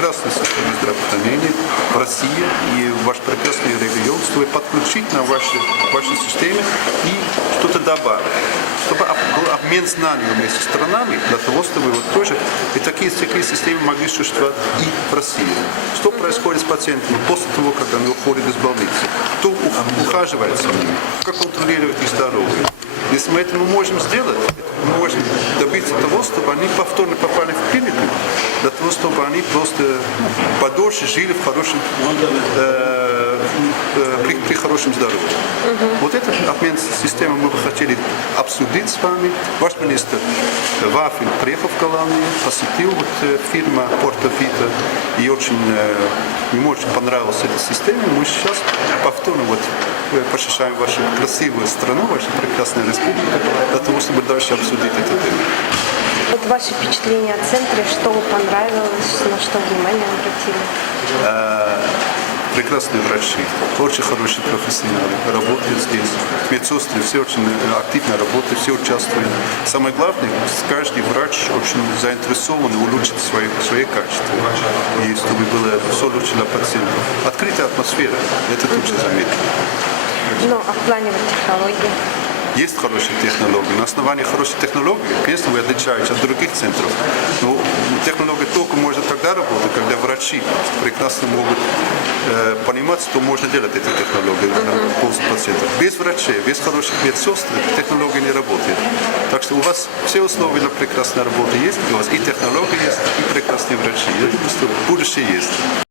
прекрасная система здравоохранения в России и ваш прекрасный регион, чтобы подключить на вашей системе и что-то добавить. Чтобы был обмен знаниями между странами, для того, чтобы вот тоже и такие системы могли существовать и в России. Что происходит с пациентами после того, когда они уходят из больницы? Кто ухаживает за ними? Как контролировать их здоровье? Если мы это можем сделать, мы можем добиться того, чтобы они повторно попали в клинику, для того, чтобы они просто подольше жили в хорошем, при хорошем здоровье. Вот этот обмен системы мы бы хотели обсудить с вами. Ваш министр Вафин приехал в Голландию, посетил фирму Порта Вита, и ему очень понравилась эта система. Мы сейчас повторно посещаем вашу красивую страну, вашу прекрасную республику, для того, чтобы дальше обсудить эту тему. Вот ваши впечатления о центре, что понравилось, на что внимание обратили? Прекрасные врачи, очень хорошие профессионалы, работают здесь. Медсестры все очень активно работают, все участвуют. Самое главное, каждый врач очень заинтересован улучшить свои качества. И чтобы было все лучше для пациентов. Открытая атмосфера, это точно заметно. Ну, а в плане технологий? Есть хорошие технологии. На основании хороших технологий, конечно, вы отличаетесь от других центров. Но технология только может тогда работать, когда врачи прекрасно могут понимать, что можно делать эти технологии на пользу пациентов. Без врачей, без хороших медсестр технология не работает. Так что у вас все условия для прекрасной работы есть, у вас и технологии есть, и прекрасные врачи. Я думаю, что будущее есть.